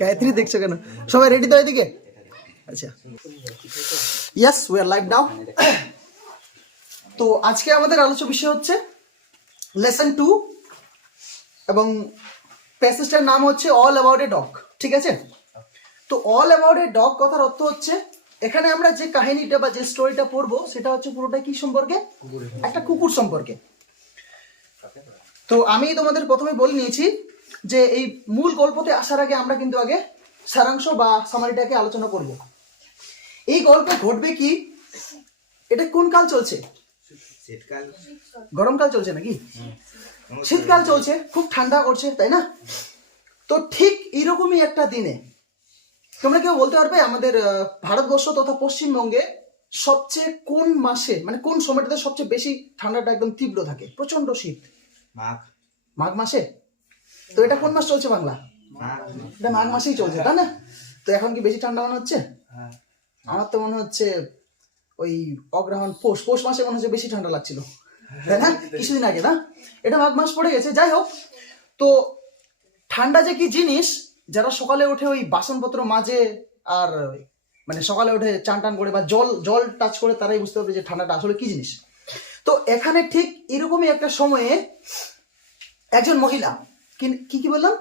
গায়ত্রী দেখছো কেন? সবাই রেডি তো এদিকে? আচ্ছা, ইয়েস উই আর লাইভ নাও। তো আজকে আমাদের আলোচ্য বিষয় হচ্ছে লেসন 2 এবং প্যাসেজটার নাম হচ্ছে অল অ্যাবাউট এ ডগ। ঠিক আছে? তো অল অ্যাবাউট এ ডগ কথার অর্থ হচ্ছে এখানে আমরা যে কাহিনীটা বা যে স্টোরিটা পড়বো সেটা হচ্ছে পুরোটা কি সম্পর্কে? একটা কুকুর সম্পর্কে। তো আমি তোমাদের প্রথমে বলে নিয়েছি যে এই মূল গল্পতে আসার আগে আমরা কিন্তু আগে সারাংশ বা সামারিটাকে আলোচনা করব। এই গল্পে ঘটবে কি? এটা কোন কাল চলছে? গরমকাল চলছে নাকি? শীতকাল চলছে, খুব ঠান্ডা করছে, তাই না? তো ঠিক এরকমই একটা দিনে তোমরা কেউ বলতে পারবে আমাদের ভারতবর্ষ তথা পশ্চিমবঙ্গে সবচেয়ে কোন মাসে, মানে কোন সময়টাতে সবচেয়ে বেশি ঠান্ডাটা একদম তীব্র থাকে, প্রচন্ড শীত? মাঘ মাসে। তো এটা কোন মাস চলছে বাংলা? এটা মাঘ মাসেই চলছে, তাই না? তো এখন কি বেশি ঠান্ডা মনে হচ্ছে? আমার তো মনে হচ্ছে ওই অগ্রহায়ণ পৌষ মাসে মনে হচ্ছে বেশি ঠান্ডা লাগছিল, তাই না? কিছুদিন আগে, না? এটা মাঘ মাস পড়ে গেছে। যাই হোক, তো ঠান্ডা যে কি জিনিস, যারা সকালে উঠে ওই বাসনপত্র মাজে আর মানে সকালে উঠে চান টান করে বা জল টাচ করে তারাই বুঝতে পারবে যে ঠান্ডাটা আসলে কি জিনিস। তো এখানে ঠিক এরকমই একটা সময়ে একজন মহিলা, কি বললাম,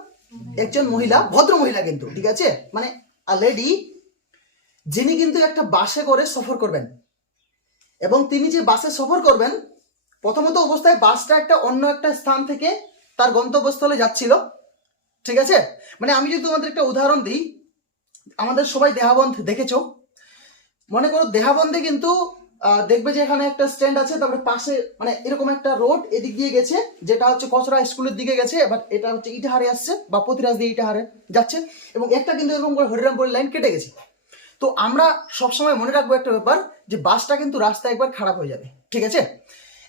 একজন মহিলা, ভদ্র মহিলা কিন্তু, ঠিক আছে, মানে আ লেডি, যিনি কিন্তু একটা বাসে করে সফর করবেন। এবং তিনি যে বাসে সফর করবেন, প্রথমত অবস্থায় বাসটা একটা অন্য একটা স্থান থেকে তার গন্তব্যস্থলে যাচ্ছিল, ঠিক আছে? মানে আমি যদি তোমাদের একটা উদাহরণ দিই, আমাদের সবাই দেহাবন্ধ দেখেছো। মনে করো দেহাবন্ধে কিন্তু দেখবে যে এখানে একটা স্ট্যান্ড আছে, তারপরে পাশে মানে এরকম একটা রোড এদিক দিয়ে গেছে, যেটা হচ্ছে কচরা স্কুলের দিকে গেছে, এবার এটা হচ্ছে ইটাহারে আসছে বা প্রতিরাজ দিয়ে ইটাহারে যাচ্ছে, এবং একটা কিন্তু এরকম করে হরিরামপুরের লাইন কেটে গেছে। তো আমরা সবসময় মনে রাখবো একটা ব্যাপার, যে বাসটা কিন্তু রাস্তায় একবার খারাপ হয়ে যাবে, ঠিক আছে?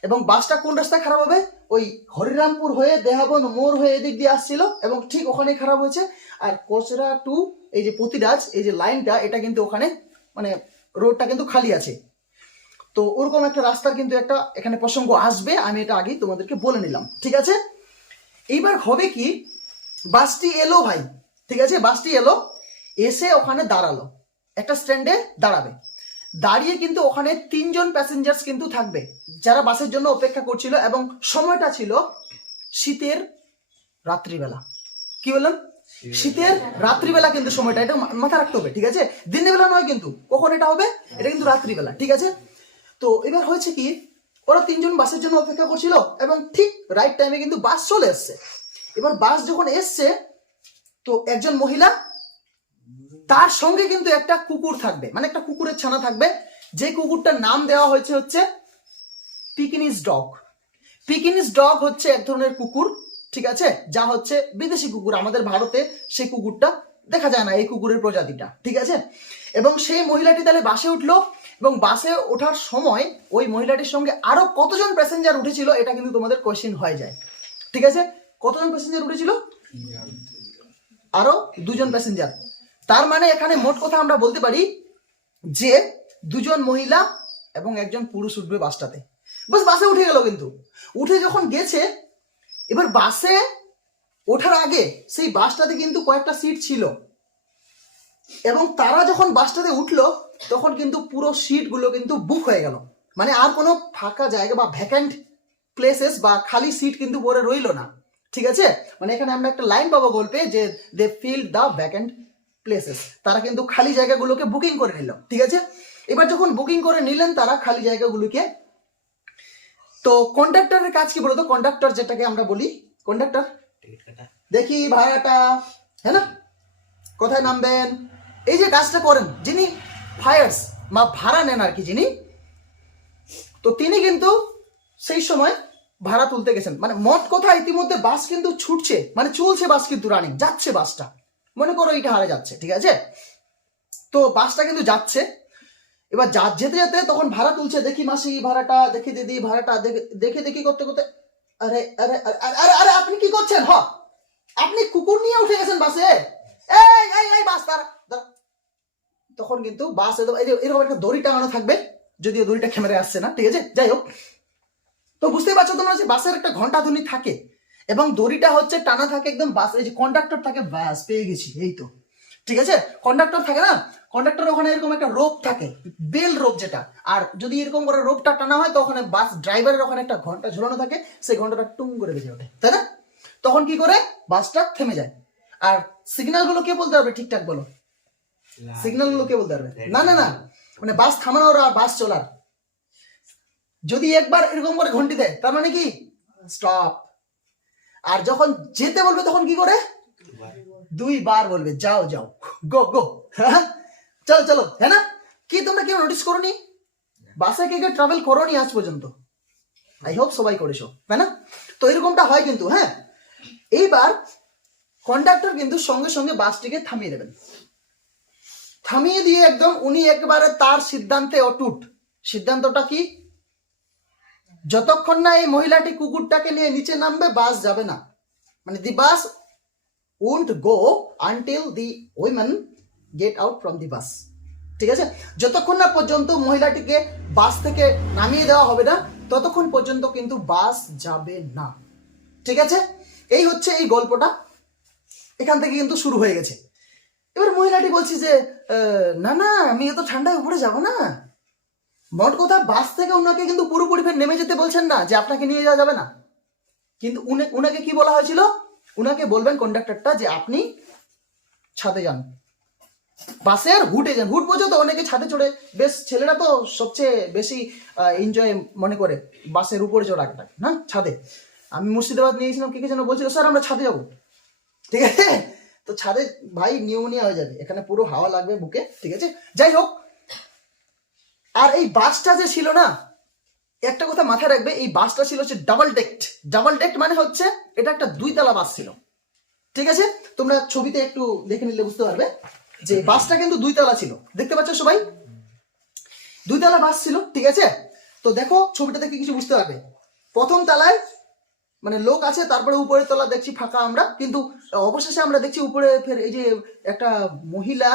এবং বাসটা কোন রাস্তায় খারাপ হবে? ওই হরিরামপুর হয়ে দেহাবন মোড় হয়ে এদিক দিয়ে আসছিল এবং ঠিক ওখানে খারাপ হয়েছে। আর কোচরা টু এই যে প্রতিরাজ, এই যে লাইনটা, এটা কিন্তু ওখানে মানে রোডটা কিন্তু খালি আছে। তো ওরকম একটা রাস্তার কিন্তু একটা এখানে প্রসঙ্গ আসবে, আমি এটা আগেই তোমাদেরকে বলে নিলাম, ঠিক আছে? এইবার হবে কি, বাসটি এলো ভাই, ঠিক আছে, বাসটি এলো, এসে ওখানে দাঁড়ালো, একটা স্ট্যান্ডে দাঁড়াবে। দাঁড়িয়ে কিন্তু ওখানে 3 জন প্যাসেঞ্জার্স কিন্তু থাকবে, যারা বাসের জন্য অপেক্ষা করছিল, এবং সময়টা ছিল শীতের রাত্রিবেলা। কি বললাম? শীতের রাত্রিবেলা কিন্তু সময়টা, এটা মাথা রাখতে হবে, ঠিক আছে? দিনের বেলা নয় কিন্তু, কখন এটা হবে? এটা কিন্তু রাত্রিবেলা, ঠিক আছে? তো এবার হয়েছে কি, ওরা 3 জন বাসের জন্য অপেক্ষা করছিল এবং ঠিক রাইট টাইমে কিন্তু বাস চলে এসছে। এবার বাস যখন এসছে, তো একজন মহিলা, তার সঙ্গে কিন্তু একটা কুকুর থাকবে, মানে একটা কুকুরের ছানা থাকবে, যে কুকুরটার নাম দেওয়া হয়েছে হচ্ছে পিকিনিস ডগ। পিকিনিস ডগ হচ্ছে এক ধরনের কুকুর, ঠিক আছে, যা হচ্ছে বিদেশি কুকুর। আমাদের ভারতে সেই কুকুরটা দেখা যায় না, এই কুকুরের প্রজাতিটা, ঠিক আছে? এবং সেই মহিলাটি তাহলে বাসে উঠলো, এবং বাসে ওঠার সময় ওই মহিলাটির সঙ্গে আরো কতজন প্যাসেঞ্জার উঠেছিল, এটা কিন্তু তোমাদের কোয়েশ্চেন হয়ে যায়, ঠিক আছে? কতজন প্যাসেঞ্জার উঠেছিল? আরো 2 জন প্যাসেঞ্জার। তার মানে এখানে মোট কথা আমরা বলতে পারি যে 2 জন মহিলা এবং 1 জন পুরুষ উঠবে বাসটাতে। বাস বাসে উঠে গেল, কিন্তু উঠে যখন গেছে, এবার বাসে ওঠার আগে সেই বাসটাতে কিন্তু কয়েকটা সিট ছিল, এবং তারা যখন বাসটাতে উঠলো তখন কিন্তু পুরো সিটগুলো কিন্তু বুক হয়ে গেল, মানে আর কোনো ফাঁকা জায়গা বা ভ্যাকেন্ট প্লেসেস বা খালি সিট কিন্তু পরে রইলো না, ঠিক আছে? মানে এখানে আমরা একটা লাইন পাবো গল্পে, যে they fill the vacant places, তারা কিন্তু খালি জায়গাগুলোকে বুকিং করে নিল, ঠিক আছে? এবার যখন বুকিং করে নিলেন তারা খালি জায়গাগুলোকে, তো কন্ডাক্টরের কাজ কি বলতো? কন্ডাক্টর যেটাকে আমরা বলি কন্ডাক্টর, দেখি ভাড়াটা, হ্যাঁ না, কোথায় নামবেন, এই যে কাজটা করেন, যিনি ফায়ার্স বা ভাড়া নেন আর কি, যিনি, তো তিনি কিন্তু সেই সময় ভাড়া তুলতে গেছেন। মানে মোট কথা ইতিমধ্যে বাস কিন্তু ছুটছে, মানে চলছে বাস, কিন্তু রানিং যাচ্ছে বাসটা, মনে করো এইটা হারে যাচ্ছে, ঠিক আছে? তো বাসটা কিন্তু যাচ্ছে। এবার যেতে যেতে তখন ভাড়া তুলছে, দেখি মাসি ভাড়াটা, দেখি দিদি ভাড়াটা, দেখি করতে করতে, আরে আরে আরে আরে আপনি কি করছেন? আপনি কুকুর নিয়ে উঠে গেছেন বাসে? এই এই এই বাস, তার তখন কিন্তু বাস এই যে এরকম একটা দড়ি টাঙানো থাকবে, যদিও দড়িটা ক্যামেরায় আসছে না, ঠিক আছে, যাই হোক। তো বুঝতেই পারছো তোমরা যে বাসের একটা ঘন্টা ধ্বনি থাকে এবং দড়িটা হচ্ছে টানা থাকে একদম বাস, এই যে কন্ডাক্টর থাকে, ব্যাস পেয়ে গেছি, এই তো, ঠিক আছে। কন্ডাক্টর থাকে না, কন্ডাক্টর ওখানে এরকম একটা রোপ থাকে, বেল রোপ যেটা, আর যদি এরকম করে রোপটা টানা হয় তো ওখানে বাস ড্রাইভারের ওখানে একটা ঘন্টা ঝুলানো থাকে, সেই ঘন্টাটা টুং করে বেজে ওঠে, তাই না? তখন কি করে বাসটা থেমে যায়। আর সিগন্যাল গুলো কে বলতে পারবে ঠিকঠাক বলো? সিগন্যাল গুলো কে বলতে পারবে? না না না, মানে বাস থামানোর আর বাস চলার। যদি একবার এরকম করে ঘন্টি দেয় তার মানে কি স্টপ, আর যখন যেতে বলবে তখন কি করে? 2 বার বলবে, যাও যাও, গো গো, চলো চলো, হ্যাঁ না? কি তোমরা কেউ নোটিস করোনি? বাসে কে কে ট্রাভেল করোনি আজ পর্যন্ত? আই হোপ সবাই করেছো, তাই না? তো এরকমটা হয় কিন্তু, হ্যাঁ। এইবার কন্ডাক্টর কিন্তু সঙ্গে সঙ্গে বাসটিকে থামিয়ে দেবেন, থামিয়ে দিয়ে একদম উনি একবারে তার সিদ্ধান্তে অটুট। সিদ্ধান্তটা কি? যতক্ষণ না এই মহিলাটি কুকুরটাকে নিয়ে নিচে নামবে বাস যাবে না, মানে দি বাস won't go until the women get out from the bus, ঠিক আছে? যতক্ষণ না পর্যন্ত মহিলাটিকে বাস থেকে নামিয়ে দেওয়া হবে না ততক্ষণ পর্যন্ত কিন্তু বাস যাবে না, ঠিক আছে? এই হচ্ছে এই গল্পটা, এখান থেকে কিন্তু শুরু হয়ে গেছে। এবার মহিলাটি বলছি যে না না, আমি এত ঠান্ডায় উপরে যাব না। মোট কথা বাস থেকে ওনাকে কিন্তু পুরোপুরি ফের নেমে যেতে বলছেন না যে আপনাকে নিয়ে যাওয়া যাবে না, কিন্তু উনাকে কি বলা হয়েছিল? উনাকে বলবেন কন্ডাক্টরটা যে আপনি ছাদে যান, বাসের হুডে যান। হুড বোঝো তো, অনেকে ছাদে চড়ে, বেশ ছেলেরা তো সবচেয়ে বেশি এনজয় মনে করে বাসের উপরে চড়াটা না, ছাদে। আমি মুর্শিদাবাদ নিয়েছিলাম, কে যেন বলছিল স্যার আমরা ছাদে যাবো, ঠিক আছে? তো ছাদে ভাই নিউমোনিয়া হয়ে যাবে, এখানে পুরো হাওয়া লাগবে বুকে, ঠিক আছে, যাই হোক। আর এই বাসটা যে ছিল না, একটা কথা মাথায় রাখবে, এই বাসটা ছিল হচ্ছে ডাবল ডেকড। ডাবল ডেকড মানে হচ্ছে এটা একটা 2 তলা বাস ছিল, ঠিক আছে? তোমরা ছবিতে একটু দেখে নিলে বুঝতে পারবে যে বাসটা কিন্তু 2 তলা ছিল, দেখতে পাচ্ছ সবাই? 2 তলা বাস ছিল, ঠিক আছে? তো দেখো ছবিটা দেখে কিছু বুঝতে পারবে। প্রথম তলায় মানে লোক আছে, তারপরে উপরের তলা দেখছি ফাঁকা আমরা, কিন্তু অবশেষে আমরা দেখছি উপরে ফের এই যে একটা মহিলা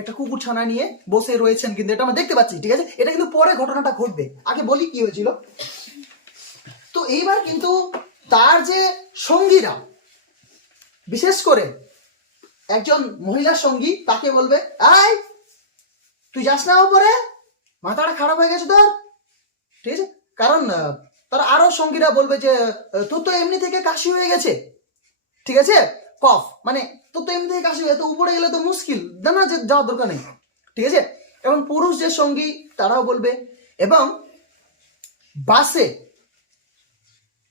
একটা কুকুর ছানা নিয়ে বসে রয়েছেন, কিন্তু এটা আমরা দেখতে পাচ্ছি, ঠিক আছে? এটা কিন্তু পরে ঘটনাটা ঘটবে, আগে বলি কি হয়েছিল। তো এইবার কিন্তু তার যে সঙ্গীরা, বিশেষ করে একজন মহিলা সঙ্গী, তাকে বলবে আই তুই যাস না উপরে, মাথাটা খারাপ হয়ে গেছে তোর, ঠিক আছে? কারণ তার আরো সঙ্গীরা বলবে যে তোর তো এমনি থেকে কাশি হয়ে গেছে, ঠিক আছে, কফ, মানে তোর তো এমনি থেকে কাশি হয়ে, তো উপরে গেলে তো মুশকিল, না যে যাওয়ার দরকার নেই, ঠিক আছে? এবং পুরুষ যে সঙ্গী তারাও বলবে, এবং বাসে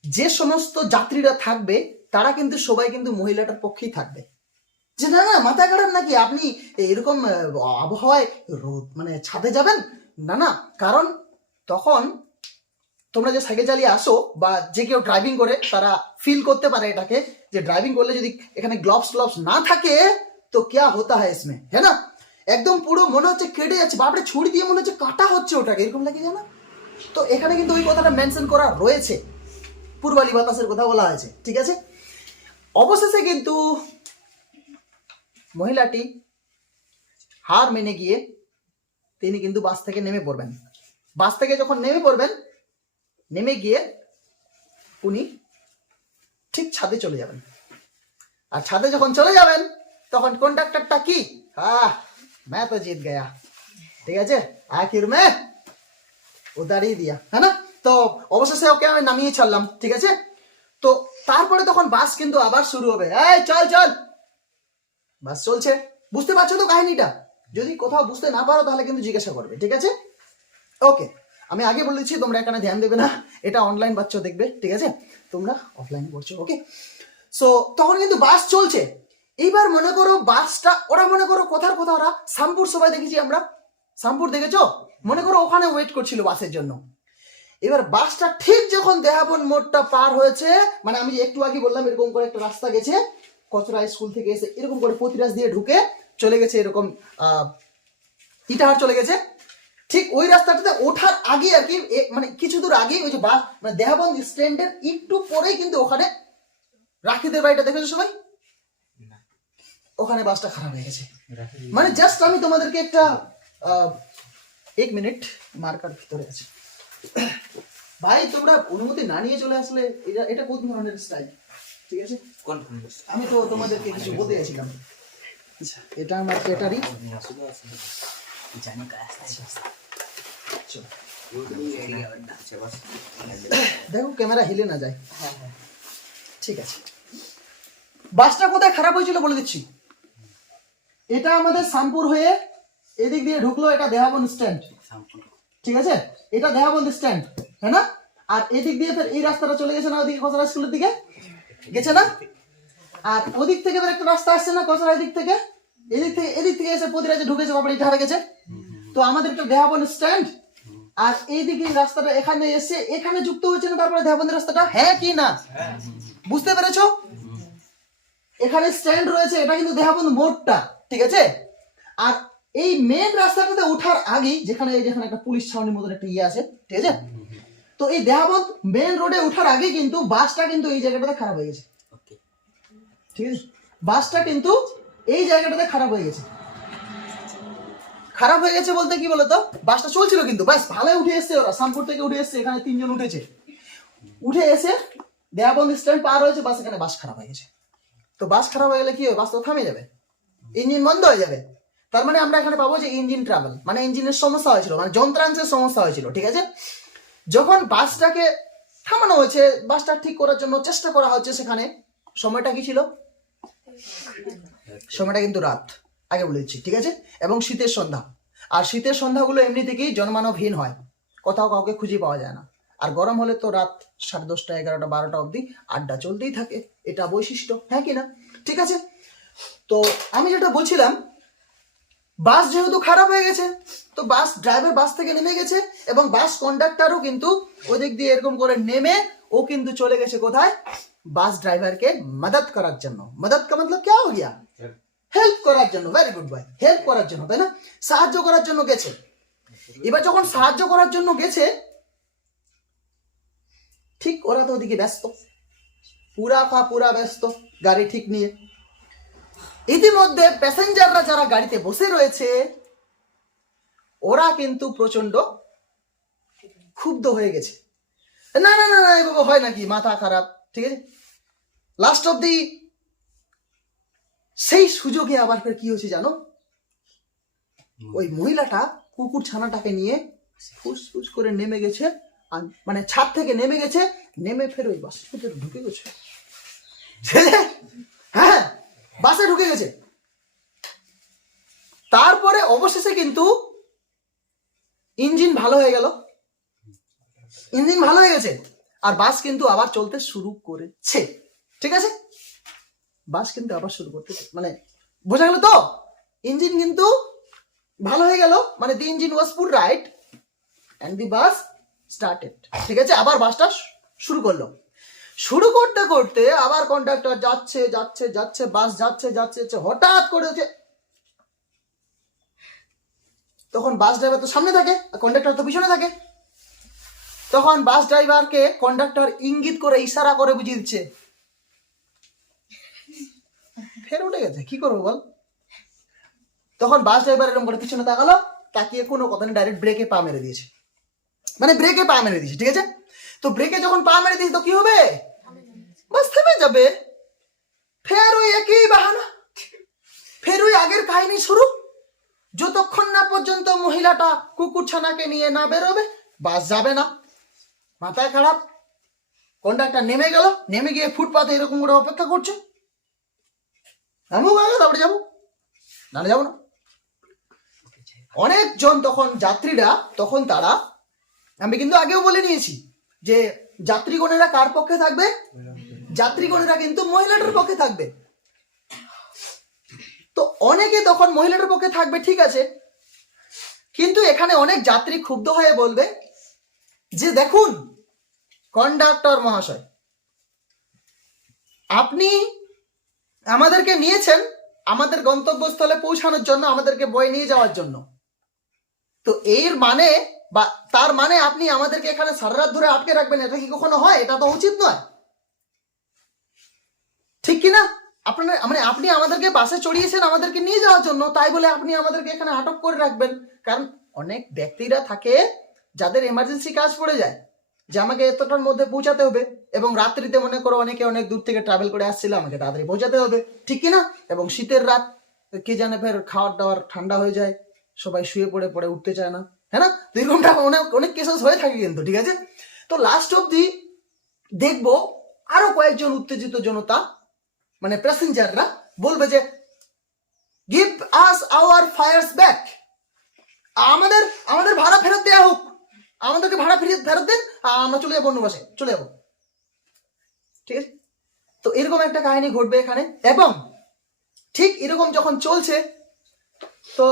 যে সমস্ত যাত্রীরা থাকবে তারা কিন্তু সবাই কিন্তু মহিলাটার পক্ষেই থাকবে, যে না না মাথা খারাপ নাকি, আপনি এরকম আবহাওয়ায় মানে ছাদে যাবেন না। না, কারণ তখন তোমরা যে সাইকেল চালিয়ে আসো বা যে কেউ ড্রাইভিং করে তারা ফিল করতে পারে এটাকে, যে ড্রাইভিং করলে যদি এখানে গ্লোভস না থাকে তো ক্যা হতা হয় ইসমে, হ্যাঁ না? একদম পুরো মনে হচ্ছে কেটে যাচ্ছে, বাপরে ছুরি দিয়ে মনে হচ্ছে কাটা হচ্ছে ওটাকে, এরকম লাগে জানো? তো এখানে কিন্তু ওই কথাটা মেনশন করা রয়েছে, পূর্বালি বাতাসের কথা বলা হয়েছে, ঠিক আছে? অবশেষে কিন্তু মহিলাটি হার মেনে গিয়ে তিনি কিন্তু বাস থেকে নেমে পড়বেন। বাস থেকে যখন নেমে পড়বেন, নেমে গিয়ে উনি ঠিক ছাদে চলে যাবেন। আর ছাদে যখন চলে যাবেন তখন কন্ডাক্টরটা কি, मैं तो जीत गया, ঠিক আছে, आखिर में उतार ही दिया, है ना? তো অবশেষে ওকে আমি নামিয়ে ছাড়লাম, ঠিক আছে? তো তারপরে তখন বাস কিন্তু আবার শুরু হবে, এই চল চল, বাস চলছে। বুঝতে পারছো তো কাহিনীটা? যদি কোথাও বুঝতে না পারো তাহলে কিন্তু জিজ্ঞাসা করবে, ঠিক আছে? ওকে, আমি আগে বলেছি তোমরা এখানে ধ্যান দেবে না, এটা অনলাইন বাচ্চা দেখবে, ঠিক আছে? তোমরা অফলাইনে পড়ছো, ওকে? সো তখন কিন্তু বাস চলছে। এইবার মনে করো বাসটা, ওরা মনে করো কোথার কথা, ওরা শ্যামপুর সবাই দেখেছি আমরা, শ্যামপুর দেখেছো? মনে করো ওখানে ওয়েট করছিল বাসের জন্য। এবার বাসটা ঠিক যখন দেহাবন মোড়টা পার হয়েছে, মানে আমি যে একটু আগে বললাম এরকম করে একটা রাস্তা গেছে, কচরা স্কুল থেকে এসে এরকম করে প্রতিরাস দিয়ে ঢুকে চলে গেছে এরকম ইটাহার চলে গেছে, ঠিক ওই রাস্তাটাতে ওঠার আগে আর কি, মানে কিছু দূর আগে ওই যে বাস, মানে দেহাবন স্ট্যান্ডের একটু পরেই কিন্তু ওখানে রাখিদের বাড়িটা দেখেছো সবাই, ওখানে বাসটা খারাপ হয়ে গেছে। মানে জাস্ট আমি তোমাদেরকে একটা এক মিনিট, মার্কার ভিতরে আছে। ভাই তোমরা অনুমতি না নিয়ে চলে আসলে, এটা কোন ধরনের স্টাইল? ঠিক আছে, আমি তো তোমাদেরকে কিছু বলতে গেছিলাম। আচ্ছা, এটা আমার ক্যাটারি। দেখো ক্যামেরা হিলে না যায়। ঠিক আছে, বাসটা কোথায় খারাপ হয়েছিল বলে দিচ্ছি। এটা আমাদের শামপুর হয়ে এদিক দিয়ে ঢুকলো, এটা দেহাবন স্ট্যান্ড। ঠিক আছে, এটা দেহাবন স্ট্যান্ড, হ্যাঁ না? আর এদিক দিয়ে ফের এই রাস্তাটা চলে গেছে না ওদিকে কচরা স্কুলের দিকে গেছে না? আর ওদিক থেকে ফের একটা রাস্তা আসছে না কচরা এদিক থেকে, এদিক থেকে এসে পদিরাজে ঢুকেছে, বাপরে এটা হারা গেছে। তো আমাদের একটা দেহাবন স্ট্যান্ড, আর এইদিকে রাস্তাটা এখানে এসে এখানে যুক্ত হয়েছে না, তারপরে দেহাবনের রাস্তাটা, হ্যাঁ কি না? বুঝতে পেরেছো? এখানে স্ট্যান্ড রয়েছে, এটা কিন্তু দেহাবন মোড়টা, ঠিক আছে? আর এই মেন রাস্তাটাতে ওঠার আগেই যেখানে একটা পুলিশ ছাউনির মতন একটা ইয়ে আছে, ঠিক আছে? তো এই দেহাবন মেন রোডে ওঠার আগে কিন্তু বাসটা কিন্তু এই জায়গাটাতে খারাপ হয়ে গেছে। ঠিক আছে, বাসটা কিন্তু এই জায়গাটাতে খারাপ হয়ে গেছে। খারাপ হয়ে গেছে বলতে কি বলতো, বাসটা চলছিল কিন্তু বাস ভালোই উঠে এসছে, ওরা শামপুর থেকে উঠে এসছে, এখানে 3 জন উঠেছে, উঠে এসে দেহাবন স্ট্যান্ড পার হয়েছে, বাস এখানে বাস খারাপ হয়ে গেছে। তো বাস খারাপ হয়ে গেলে কি হবে, বাস তো থামে যাবে, ইঞ্জিন বন্ধ হয়ে যাবে। তার মানে আমরা এখানে পাবো যে ইঞ্জিন ট্রাভেল, মানে ইঞ্জিনের সমস্যা হয়েছিল, মানে যন্ত্রাংশের সমস্যা হয়েছিল। ঠিক আছে, যখন বাসটাকে থামানো হয়েছে, বাসটা ঠিক করার জন্য চেষ্টা করা হচ্ছে, সেখানে সময়টা কি ছিল? সময়টা কিন্তু রাত, আগে বলে দিচ্ছি, ঠিক আছে? এবং শীতের সন্ধ্যা, আর শীতের সন্ধ্যাগুলো এমনি থেকেই জনমানবহীন হয়, কোথাও কাউকে খুঁজে পাওয়া যায় না। আর গরম হলে তো রাত 10:30, 11টা, 12টা অবধি আড্ডা চলতেই থাকে, এটা বৈশিষ্ট্য, হ্যাঁ কি না? ঠিক আছে, তো আমি যেটা বলছিলাম, বাস যেহেতু খারাপ হয়ে গেছে, তো বাস ড্রাইভার বাস থেকে নেমে গেছে, এবং বাস কন্ডাক্টরও কিন্তু ওদিক দিয়ে এরকম করে নেমে ও কিন্তু চলে গেছে কোথায়, বাস ড্রাইভারকে মদদ করার জন্য। মদদ কা মতলব क्या हो गया? হেল্প করার জন্য। ভেরি গুড বয়, হেল্প করার জন্য, তাই না? সাহায্য করার জন্য গেছে। এবার যখন সাহায্য করার জন্য গেছে, ঠিক ওরা তো ওদিকে ব্যস্ত, পুরা ব্যস্ত গাড়ি ঠিক নিয়ে। ইতিমধ্যে প্যাসেঞ্জাররা যারা গাড়িতে বসে রয়েছে, ওরা কিন্তু প্রচন্ড ক্ষুব্ধ হয়ে গেছে। না না না না, এভাবে হয় নাকি, মাথা খারাপ। ঠিক আছে, লাস্ট অব দি সেই সুযোগে আবার ফের কি হয়েছে জানো, ওই মহিলাটা কুকুর ছানাটাকে নিয়ে ফুসফুস করে নেমে গেছে, মানে ছাদ থেকে নেমে গেছে, নেমে ফের ওই বাসের ভিতরে ঢুকে গেছে। হ্যাঁ, বাসে ঢুকে গেছে। তারপরে অবশেষে কিন্তু ইঞ্জিন ভালো হয়ে গেল, ইঞ্জিন ভালো হয়ে গেছে, আর বাস কিন্তু আবার চলতে শুরু করেছে। ঠিক আছে, বাস কিন্তু আবার শুরু করতে, মানে বোঝা গেল তো, ইঞ্জিন কিন্তু ভালো হয়ে গেল, মানে the engine was put right and the bus started. ঠিক আছে, আবার বাসটা শুরু করলো। শুরু করতে করতে আবার কন্ডাক্টর যাচ্ছে যাচ্ছে যাচ্ছে, বাস যাচ্ছে যাচ্ছে যাচ্ছে, হঠাৎ করে তখন বাস ড্রাইভার তো সামনে থাকে, কন্ডাক্টর তো পিছনে থাকে। তখন বাস ড্রাইভারকে কন্ডাক্টর ইঙ্গিত করে, ইশারা করে বুঝিয়ে দিচ্ছে, ফের উঠে গেছে, কি করবো বল? তখন বাস ড্রাইভার এরকম করে পিছনে তাকালো, তাকিয়ে কোনো কথা নেই, ডাইরেক্ট ব্রেকে পা মেরে দিয়েছে, মানে ব্রেকে পা মেরে দিয়েছে। ঠিক আছে, তো ব্রেকে যখন পা মেরে দিয়েছে তো কি হবে, বাস থেমে যাবে। ফের ওই একই বাহানা, ফের ওই আগের কাহিনী শুরু, যতক্ষণ না পর্যন্ত মহিলাটা কুকুর ছানাকে নিয়ে না বেরোবে, বাস যাবে না। মাথায় খারাপ, কন্ডাক্টর নেমে গেল, নেমে গিয়ে ফুটপাতে এরকম করে অপেক্ষা করছে, আমিও আগে তারপরে যাবো, না যাবো না। অনেকজন তখন যাত্রীরা, তখন তারা, আমি কিন্তু আগেও বলে নিয়েছি যে যাত্রীগণেরা কার পক্ষে থাকবে, যাত্রীগণেরা কিন্তু মহিলাটার পক্ষে থাকবে। তো অনেকে তখন মহিলাটার পক্ষে থাকবে, ঠিক আছে, কিন্তু এখানে অনেক যাত্রী ক্ষুব্ধ হয়ে বলবে যে দেখুন কন্ডাক্টর মহাশয়, আপনি আমাদেরকে নিয়েছেন আমাদের গন্তব্যস্থলে পৌঁছানোর জন্য, আমাদেরকে বয়ে নিয়ে যাওয়ার জন্য, তো এর মানে বা তার মানে আপনি আমাদেরকে এখানে সারা রাত ধরে আটকে রাখবেন, এটা কি কখনো হয়? এটা তো উচিত নয়, ঠিক কিনা? আপনার মানে আপনি আমাদেরকে বাসে চড়িয়েছেন আমাদেরকে নিয়ে যাওয়ার জন্য, তাই বলে আপনি আমাদেরকে এখানে আটক করে রাখবেন, কারণ অনেক ব্যক্তিরা থাকে যাদের এমার্জেন্সি কাজ পড়ে যায় যে আমাকে এতটার মধ্যে পৌঁছাতে হবে, এবং রাত্রিতে মনে করো অনেকে অনেক দূর থেকে ট্রাভেল করে আসছিল, আমাকে তাড়াতাড়ি পৌঁছাতে হবে, ঠিক কিনা? এবং শীতের রাত, কে জানে ফের খাওয়ার দাওয়ার ঠান্ডা হয়ে যায়, সবাই শুয়ে পড়ে পড়ে উঠতে চায় না, হ্যাঁ না? তো এরকমটা অনেক অনেক কেসেস হয়ে থাকে কিন্তু, ঠিক আছে? তো লাস্ট অব্দি দেখবো আরো কয়েকজন উত্তেজিত জনতা মানে প্যাসেঞ্জাররা বলবে যে give us our fires back, আমাদের আমাদের ভাড়া ফেরত দেওয়া হোক, আমাদেরকে ভাড়া ফেরত দেন, আমরা চলে যাবো অন্য বাসে চলে যাবো, ঠিক আছে? তো এরকম একটা কাহিনী ঘটবে এখানে। এবং ঠিক এরকম যখন চলছে তো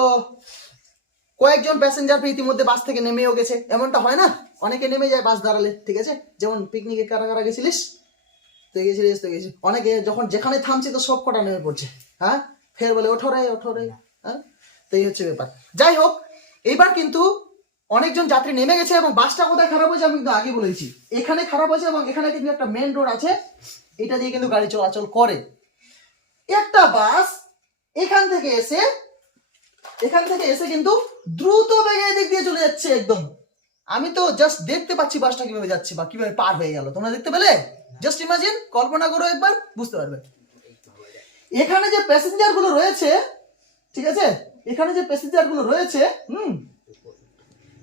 কয়েকজন প্যাসেঞ্জার ইতিমধ্যে বাস থেকে নেমেও গেছে। এমনটা হয় না, অনেকে নেমে যায় বাস দাঁড়ালে, ঠিক আছে? যেমন পিকনিকে কারা কারা গেছিলিস, তুই গেছিলিস তো গেছিস, অনেকে যখন যেখানে থামছে তো সব কটা নেমে পড়ছে, হ্যাঁ, ফের বলে ওঠো রে, হ্যাঁ। তো এই হচ্ছে ব্যাপার। যাই হোক, এইবার কিন্তু অনেকজন যাত্রী নেমে গেছে, এবং বাসটা কোথায় খারাপ হয়েছে আমি কিন্তু আগে বলেছি, এখানে খারাপ হয়েছে, এবং এখানে কিন্তু একটা মেন রোড আছে, এটা দিয়ে কিন্তু গাড়ি চলাচল করে। একটা বাস এখান থেকে এসে কিন্তু দ্রুত বেগে এদিক দিয়ে চলে যাচ্ছে একদম। আমি তো জাস্ট দেখতে পাচ্ছি বাসটা কিভাবে যাচ্ছে বা কিভাবে পার হয়ে গেল, তোমরা দেখতে পেলে? জাস্ট ইমাজিন, কল্পনা করো একবার, বুঝতে পারবে। এখানে যে প্যাসেঞ্জার গুলো রয়েছে, ঠিক আছে, এখানে যে প্যাসেঞ্জার গুলো রয়েছে,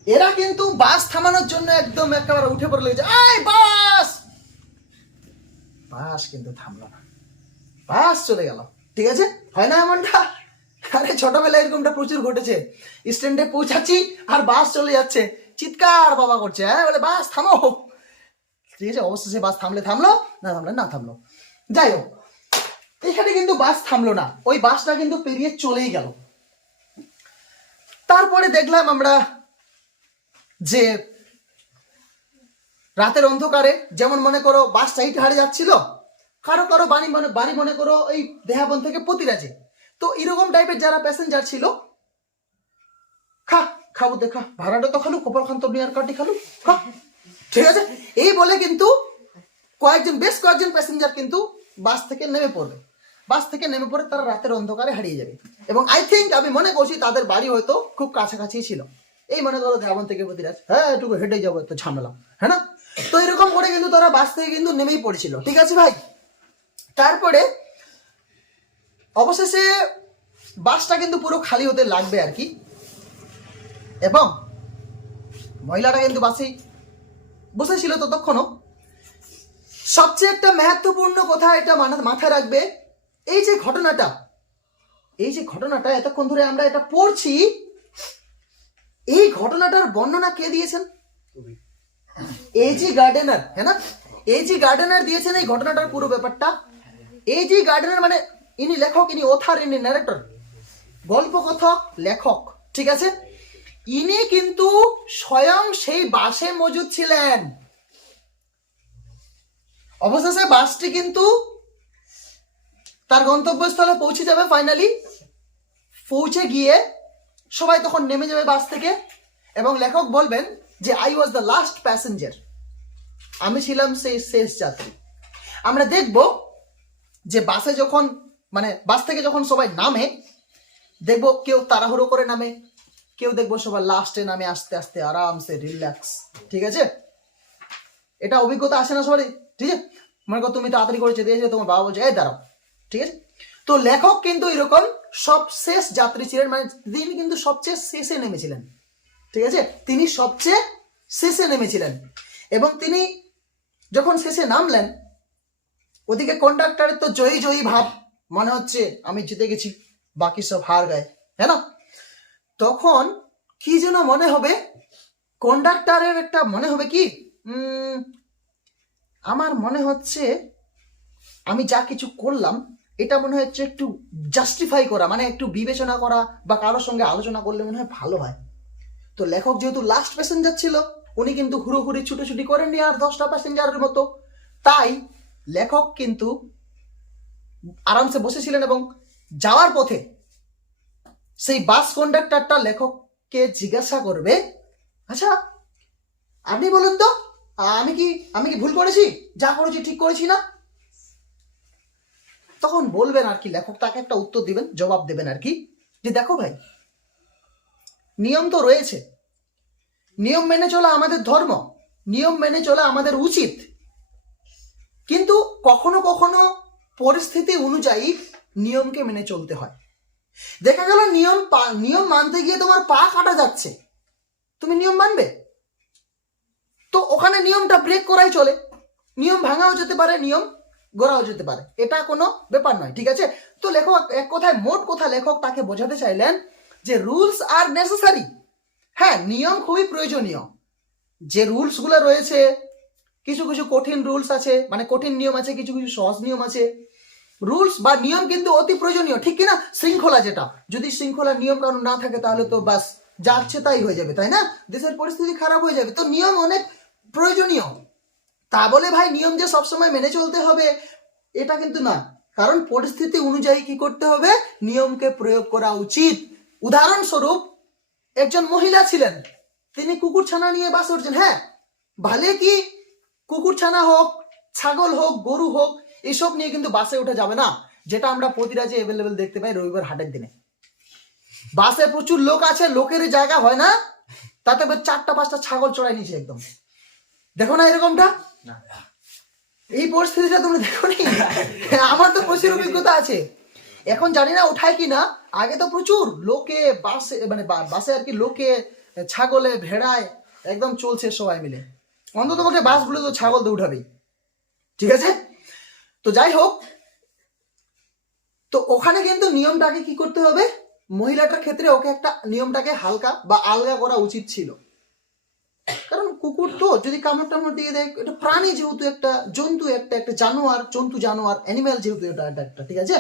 এরা কিন্তু বাস থামানোর জন্য একদম একেবারে উঠে পড়ে লেগেছে, এই বাস, বাস কিন্তু থামলো না, বাস চলে গেল, ঠিক আছে? হয় না এমনটা? আরে ছোটবেলায় এরকমটা প্রচুর ঘটেছে, স্ট্যান্ডে পৌঁছাচ্ছি আর বাস চলে যাচ্ছে, চিৎকার বাবা করছে, হ্যাঁ, বলে বাস থামো, ঠিক আছে? অবশেষে বাস থামলে থামলো, না থামলে না থামলো। যাই হোক, এখানে কিন্তু বাস থামলো না, ওই বাসটা কিন্তু পেরিয়ে চলেই গেল। তারপরে দেখলাম আমরা যে রাতের অন্ধকারে, যেমন মনে করো বাসটা এই হারে যাচ্ছিল, কারো কারো বাড়ি মনে করো এই দেহাবন থেকে প্রতিরাজে, তো এরকম টাইপের যারা প্যাসেঞ্জার ছিল, খাবো দেখা ভাড়াটা তো খালু, কপাল খান তো বিয়ার কাটি খালু, ঠিক আছে, এই বলে কিন্তু বেশ কয়েকজন প্যাসেঞ্জার কিন্তু বাস থেকে নেমে পড়বে, বাস থেকে নেমে পড়ে তারা রাতের অন্ধকারে হারিয়ে যাবে। এবং আই থিঙ্ক, আমি মনে করছি তাদের বাড়ি হয়তো খুব কাছাকাছি ছিল, এই মনে করো দেহাবন থেকে প্রতিরাজ, হ্যাঁ এটুকু হেঁটে যাবো, এত ঝামেলা, হ্যাঁ না? তো এরকম করে কিন্তু তারা বাস থেকে কিন্তু নেমেই পড়েছিল, ঠিক আছে ভাই? তারপরে অবশেষে বাসটা কিন্তু পুরো খালি হতে লাগবে আর কি, এবং মহিলাটা কিন্তু বাসেই বসেছিল ততক্ষণও। সবচেয়ে একটা महत्वपूर्ण কথা এটা মাথায় রাখবে, এই যে ঘটনাটা এতক্ষণ ধরে আমরা এটা পড়ছি, এই ঘটনাটার বর্ণনা কে দিয়েছেন? এজি গার্ডেনার, হ্যাঁ না? এজি গার্ডেনার দিয়েছেন এই ঘটনাটার পুরো ব্যাপারটা। এজি গার্ডেনার মানে ইনি লেখক, ইনি অথার, ইনি ন্যারেটর, গল্পকথক, লেখক, ঠিক আছে? ইনি কিন্তু স্বয়ং সেই বাসে মজুদ ছিলেন। অবশেষে বাসটি কিন্তু তার গন্তব্যস্থলে পৌঁছে যাবে ফাইনালি, পৌঁছে গিয়ে সবাই তখন নেমে যাবে বাস থেকে, এবং লেখক বলবেন যে I was the last passenger, আমি ছিলাম সেই শেষ যাত্রী। আমরা দেখব যে বাসে যখন মানে বাস থেকে যখন সবাই নামে, দেখবো কেউ তাড়াহুড়ো করে নামে, কেউ দেখবো সবাই লাস্টে নামে আস্তে আস্তে আরামসে রিল্যাক্স, ঠিক আছে? এটা অভিজ্ঞতা আসে না সবারই, ঠিক আছে? মনে করো তুমি তাড়াতাড়ি করে যেতে এসে তোমার বাবা বলছে এই দাঁড়াও, ঠিক আছে? তো লেখক কিন্তু এরকম সব শেষ যাত্রী ছিলেন, মানে তিনি কিন্তু সবচেয়ে শেষে নেমেছিলেন, ঠিক আছে? তিনি সবচেয়ে শেষে নেমেছিলেন, এবং তিনি যখন শেষে নামলেন, ওদিকে কন্ডাক্টরের তো জয়ী জয়ী ভাব, মনে হচ্ছে আমি জিতে গেছি, বাকি সব হার গায়ে, হ্যাঁ না? তখন কি যেন মনে হবে কন্ডাক্টরের, একটা মনে হবে কি আমার মনে হচ্ছে আমি যা কিছু করলাম এটা মনে হচ্ছে একটু জাস্টিফাই করা, মানে একটু বিবেচনা করা বা কারোর সঙ্গে আলোচনা করলে মনে হয় ভালো হয়। তো লেখক যেহেতু লাস্ট প্যাসেঞ্জার ছিল, উনি কিন্তু হুড়োহুড়ি ছুটোছুটি করেননি আর 10টা প্যাসেঞ্জারের মতো, তাই লেখক কিন্তু আরামসে বসেছিলেন, এবং যাওয়ার পথে সেই বাস কন্ডাক্টরটা লেখককে জিজ্ঞাসা করবে, আচ্ছা আপনি বলুন তো আমি কি ভুল করেছি, যা করেছি ঠিক করেছি না? তখন বলবেন আর কি, লেখক তাকে একটা উত্তর দিবেন, জবাব দেবেন আর কি, যে দেখো ভাই, নিয়ম তো রয়েছে, নিয়ম মেনে চলা আমাদের ধর্ম, নিয়ম মেনে চলা আমাদের উচিত, কিন্তু কখনো কখনো পরিস্থিতি অনুযায়ী নিয়মকে মেনে চলতে হয়। দেখা গেল নিয়ম মানতে গিয়ে তোমার পা কাটা যাচ্ছে, তুমি নিয়ম মানবে? তো ওখানে নিয়মটা ব্রেক করাই চলে, নিয়ম ভাঙাও যেতে পারে, নিয়ম গড়াও যেতে পারে, এটা কোনো ব্যাপার নয়, ঠিক আছে? তো লেখক এক কথায়, মোট কথা লেখক তাকে বোঝাতে চাইলেন যে রুলস আর নেসেসারি। হ্যাঁ, নিয়ম খুবই প্রয়োজনীয়। যে রুলসগুলো রয়েছে, কিছু কিছু কঠিন রুলস আছে, মানে কঠিন নিয়ম আছে, কিছু কিছু সহজ নিয়ম আছে। রুলস বা নিয়ম কিন্তু অতি প্রয়োজনীয়, ঠিক কিনা? শৃঙ্খলা, যেটা, যদি শৃঙ্খলা নিয়ম কানুন না থাকে তাহলে তো বাস যাচ্ছে তাই হয়ে যাবে, তাই না? দেশের পরিস্থিতি খারাপ হয়ে যাবে। তো নিয়ম অনেক প্রয়োজনীয়। তা বলে ভাই নিয়ম যে সবসময় মেনে চলতে হবে এটা কিন্তু না, কারণ পরিস্থিতি অনুযায়ী কি করতে হবে, নিয়মকে প্রয়োগ করা উচিত। উদাহরণস্বরূপ একজন মহিলা ছিলেন, তিনি কুকুর ছানা নিয়ে বাস করছেন। হ্যাঁ, ভালে কি কুকুর ছানা হোক, ছাগল হোক, গরু হোক, এসব নিয়ে কিন্তু বাসে উঠে যাবে না, যেটা আমরা প্রতি রাজ্যে অ্যাভেলেবেল দেখতে পাই রবিবার হাটের দিনে। বাসে প্রচুর লোক আছে, লোকের জায়গা হয় না, তাতে 4-5টা ছাগল চড়াই নিয়েছে একদম। দেখো না এরকমটা, এই পরিস্থিতিটা তুমি দেখো নি? আমার তো প্রচুর অভিজ্ঞতা আছে। এখন জানি না উঠায় কি না, আগে তো প্রচুর লোকে বাসে, মানে বাসে আর কি, লোকে ছাগলে ভেড়ায় একদম চলছে সবাই মিলে। অন্তত পক্ষে বাসগুলো তো ছাগল তো উঠাবেই, ঠিক আছে? তো যাই হোক, তো ওখানে কিন্তু নিয়মটাকে কি করতে হবে, মহিলাটার ক্ষেত্রে ওকে একটা নিয়মটাকে হালকা বা আলগা করা উচিত ছিল। কারণ কুকুর তো যদি কামড় টামড় দিয়ে দেয়, এটা প্রাণী যেহেতু, একটা জন্তু, একটা জানোয়ার, জন্তু জানোয়ার, অ্যানিম্যাল যেহেতু এটা একটা, ঠিক আছে?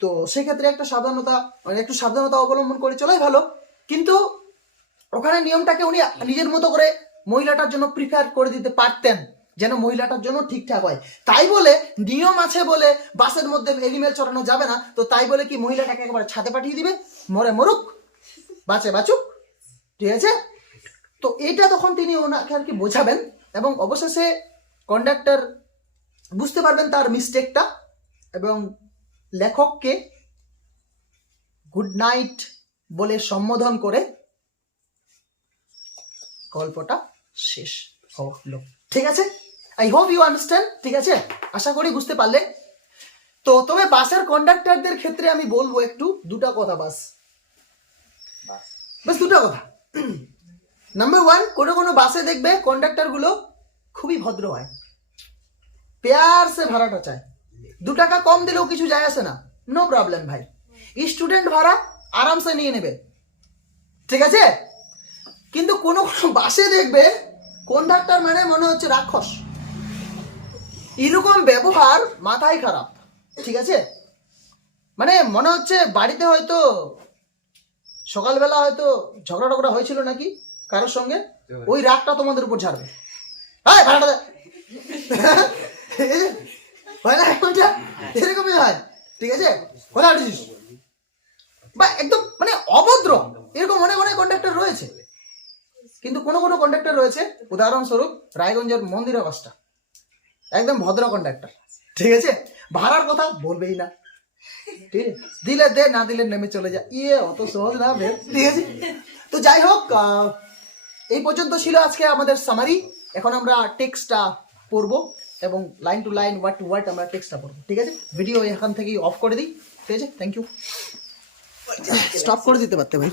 তো সেক্ষেত্রে একটা সাবধানতা অবলম্বন করে চলাই ভালো। কিন্তু ওখানে নিয়মটাকে উনি নিজের মতো করে মহিলাটার জন্য প্রিফার করে দিতে পারতেন, যেন মহিলাটার জন্য ঠিকঠাক হয়। তাই বলে নিয়ম আছে বলে বাসের মধ্যে এনিমেল চড়ানো যাবে না, তো তাই বলে কি মহিলাটাকে একেবারে ছাদে পাঠিয়ে দিবে, মরে মরুক, বাঁচে বাঁচুক, ঠিক আছে? তো এটা তখন তিনি ওনাকে আর কি বোঝাবেন, এবং অবশেষে কন্ডাক্টর বুঝতে পারবেন তার মিস্টেকটা, এবং লেখককে গুড নাইট বলে সম্বোধন করে গল্পটা শেষ হলো, ঠিক আছে? আই হোপ ইউ আন্ডারস্ট্যান্ড, ঠিক আছে? আশা করি বুঝতে পারলে। তো তবে বাসের কন্ডাক্টরদের ক্ষেত্রে আমি বলবো একটু দুটা কথা, বাস দুটা কথা। নাম্বার 1, কোনো বাসে দেখবে কন্ডাক্টর গুলো খুবই ভদ্র হয়, প্যার সে ভাড়াটা চায়, 2 টাকা কম দিলেও কিছু যায় আসে না, নো প্রবলেম ভাই, স্টুডেন্ট ভাড়া আরামসে নিয়ে নেবে, ঠিক আছে? কিন্তু কোনো বাসে দেখবে কন্ডাক্টর মানে মনে হচ্ছে রাক্ষস, এরকম ব্যবহার মাথায় খারাপ, ঠিক আছে? মানে মনে হচ্ছে বাড়িতে হয়তো সকালবেলা হয়তো ঝগড়া টগড়া হয়েছিল নাকি কারোর সঙ্গে, ওই রাগটা তোমাদের উপর ছাড়বে, হ্যাঁ ভাড়াটা হয় না, এরকমই হয়, ঠিক আছে? কোথায় উঠেছিস, বা একদম মানে অভদ্র, এরকম অনেক কন্ডাক্টর রয়েছে। কিন্তু কোনো কন্ডাক্টর রয়েছে, উদাহরণস্বরূপ রায়গঞ্জের মন্দিরের বাসটা, একদম ভদ্র কন্ডাক্টর, ঠিক আছে? ভাড়ার কথা বলবেই না, ঠিক আছে? দিলে দে, না দিলে নেমে চলে যা, অত সহজ না, ঠিক আছে? তো যাই হোক, এই পর্যন্ত ছিল আজকে আমাদের সামারি। এখন আমরা টেক্সটটা পড়বো, এবং line to line, word to word আমরা টেক্সটটা পড়বো, ঠিক আছে? ভিডিও এখান থেকেই অফ করে দিই, ঠিক আছে? থ্যাংক ইউ, স্টপ করে দিতে পারতে ভাই।